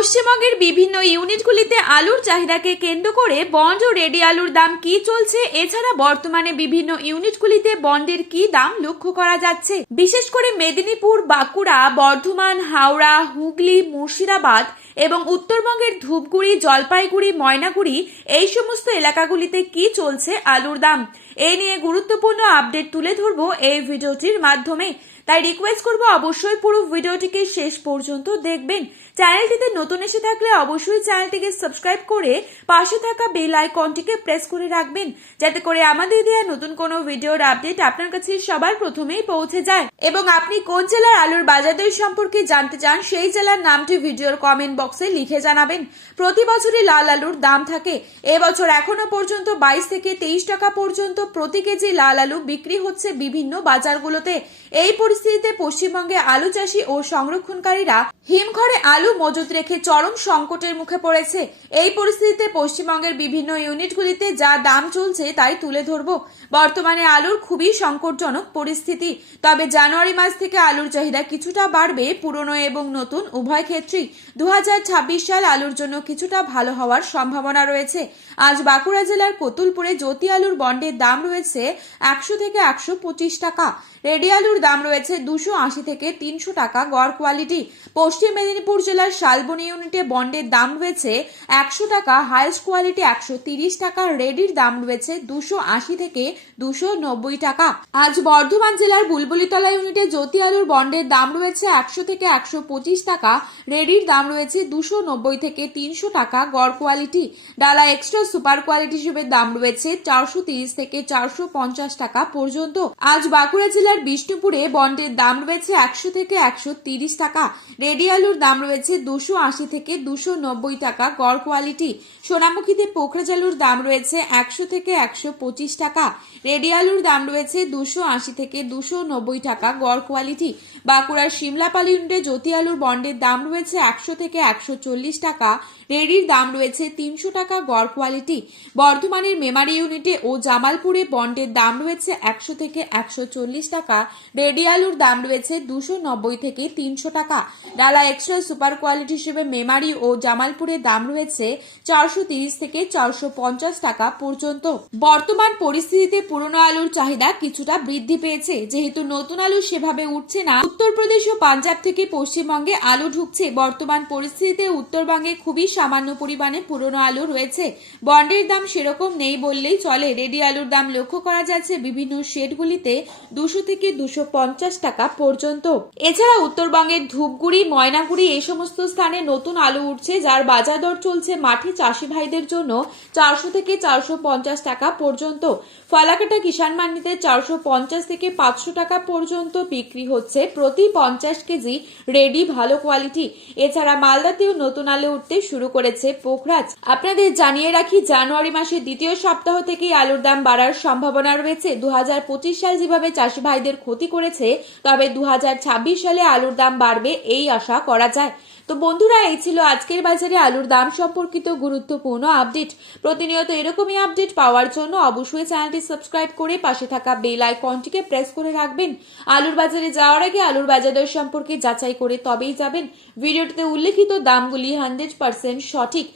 পশ্চিমবঙ্গের বিভিন্ন ইউনিটগুলিতে আলুর চাহিদাকে কেন্দ্র করে বন্ড ও রেডি আলুর দাম কি চলছে, এছাড়া বর্তমানে বিভিন্ন ইউনিটগুলিতে বন্ডের কি দাম লক্ষ্য করা যাচ্ছে। বিশেষ করে মেদিনীপুর, বাঁকুড়া, বর্ধমান, হাওড়া, হুগলি, মুর্শিদাবাদ এবং উত্তরবঙ্গের ধূপগুড়ি, জলপাইগুড়ি, ময়নাগুড়ি এই সমস্ত এলাকাগুলিতে কি চলছে আলুর দাম, এই নিয়ে গুরুত্বপূর্ণ আপডেট তুলে ধরবো এই ভিডিওটির মাধ্যমে। তাই রিকোয়েস্ট করব অবশ্যই পুরো ভিডিওটিকে শেষ পর্যন্ত দেখবেন। চ্যানেলটিতে নতুন এসে থাকলে অবশ্যই চ্যানেলটিকে সাবস্ক্রাইব করে পাশে থাকা বেল আইকনটিকে প্রেস করে রাখবেন, যাতে করে আমাদের দেওয়া নতুন কোনো ভিডিওর আপডেট আপনার কাছে সবার প্রথমেই পৌঁছে যায়। এবং আপনি কোন জেলার আলুর বাজার দর সম্পর্কে জানতে চান সেই জেলার নামটি ভিডিওর কমেন্ট বক্সে লিখে জানাবেন। প্রতি বছরই লাল আলুর দাম থাকে। এবছর এখনো পর্যন্ত 22 থেকে 23 টাকা পর্যন্ত প্রতি কেজি লাল আলু বিক্রি হচ্ছে বিভিন্ন বাজারগুলোতে। এই পরিস্থিতিতে পশ্চিমবঙ্গে আলু চাষী ও সংরক্ষণকারীরা হিমঘরে আলু মজুত রেখে চরম সংকটের মুখে পড়েছে। এই পরিস্থিতিতে পশ্চিমবঙ্গের বিভিন্ন ইউনিটগুলিতে যা দাম চলছে তাই তুলে ধরবো। বর্তমানে আলুর খুবই সংকটজনক পরিস্থিতি। তবে জানুয়ারি মাস থেকে আলুর চাহিদা কিছুটা বাড়বে পুরনো এবং নতুন উভয় ক্ষেত্রেই। 2026 সাল আলুর জন্য কিছুটা ভালো হওয়ার সম্ভাবনা রয়েছে। আজ বাঁকুড়া জেলার কতুলপুরে জ্যোতি আলুর বন্ডের দাম রয়েছে 100 থেকে 125 টাকা। রেডি আলুর দাম রয়েছে 280 থেকে 300 টাকা গড় কোয়ালিটি। পশ্চিম মেদিনীপুর জেলার শালবনী ইউনিটে বন্ডের দাম রয়েছে 100 টাকা, হাইস্ট কোয়ালিটি 130 টাকা। রেডির দাম রয়েছে 280 থেকে 290 টাকা। আজ বর্ধমান জেলার বুলবুলিতলা ইউনিটে জ্যোতি আলুর বন্ডের দাম রয়েছে 100 থেকে 125 টাকা। রেডির দাম রয়েছে 290 থেকে 300 টাকা গড় কোয়ালিটি। ডালা এক্সট্রা সুপার কোয়ালিটি হিসেবে দাম রয়েছে 430 থেকে 450 টাকা পর্যন্ত। আজ বাঁকুড়া জেলার বিষ্ণুপুরে বন্ডের দাম রয়েছে 100 থেকে 130 টাকা। রেডি আলুর দাম রয়েছে 280 থেকে 290 টাকা গড় কোয়ালিটি। সোনামুখীতে পোখরাজ আলুর দাম রয়েছে 100 থেকে 125 টাকা। রেডি আলুর দাম রয়েছে 280 থেকে 290 টাকা গড় কোয়ালিটি। বাঁকুড়ার সিমলাপাল ইউনিটে জ্যোতি আলুর বন্ডের দাম রয়েছে 100 থেকে 140 টাকা। রেডির দাম রয়েছে 300 টাকা গড় কোয়ালিটি। বর্ধমানের মেমারি ইউনিটে ও জামালপুরে বন্ডের দাম রয়েছে 100 থেকে 140 টাকা। রেডি আলুর দাম রয়েছে 290 থেকে 300 টাকা। ডালা এক্সট্রা সুপার কোয়ালিটি হিসেবে মেমারি ও জামালপুরে দাম রয়েছে 430 থেকে 450 টাকা পর্যন্ত। বর্তমান পরিস্থিতিতে পুরনো আলুর চাহিদা কিছুটা বৃদ্ধি পেয়েছে। যেহেতু নতুন আলু সেভাবে উঠছে না, উত্তরপ্রদেশ ও পাঞ্জাব থেকে পশ্চিমবঙ্গে আলু ঢুকছে। বর্তমান পরিস্থিতিতে উত্তরবঙ্গে খুবই সামান্য পরিমাণে পুরনো আলু রয়েছে। বন্ডের দাম সেরকম নেই বললেই চলে। রেডি আলুর দাম লক্ষ্য করা যাচ্ছে বিভিন্ন শেডগুলিতে 200 থেকে 250 টাকা পর্যন্ত। এছাড়া উত্তরবঙ্গের ধূপগুড়ি, ময়নাগুড়ি এই সমস্ত স্থানে নতুন আলু উঠছে, যার বাজার দর চলছে মাঠে চাষি ভাইদের জন্য 400 থেকে 450 টাকা পর্যন্ত। ফালাকাটা কিষাণ মান্ডিতে 450 থেকে 500 টাকা পর্যন্ত বিক্রি হচ্ছে প্রতি 50 কেজি রেডি ভালো কোয়ালিটি। এছাড়া মালদাতেও নতুন আলু উঠতে শুরু করেছে পোখরাজ। আপনাদের জানিয়ে রাখি, জানুয়ারি মাসের দ্বিতীয় সপ্তাহ থেকেই আলুর দাম বাড়ার সম্ভাবনা রয়েছে। 2025 সাল যেভাবে চাষি ভাইদের ক্ষতি করেছে, তবে 2026 সালে আলুর দাম বাড়বে এই আশা করা যায়। তো বন্ধুরা, এই ছিল আজকের বাজারে আলুর দাম সম্পর্কিত গুরুত্বপূর্ণ আপডেট। প্রতিনিয়ত এরকমই আপডেট পাওয়ার জন্য অবশ্যই চ্যানেলটি সাবস্ক্রাইব করে পাশে থাকা বেল আইকনটিকে প্রেস করে রাখবেন। আলুর বাজারে যাওয়ার আগে আলুর বাজার দর সম্পর্কে যাচাই করে তবেই যাবেন। ভিডিওটিতে উল্লেখিত দামগুলি 100% সঠিক।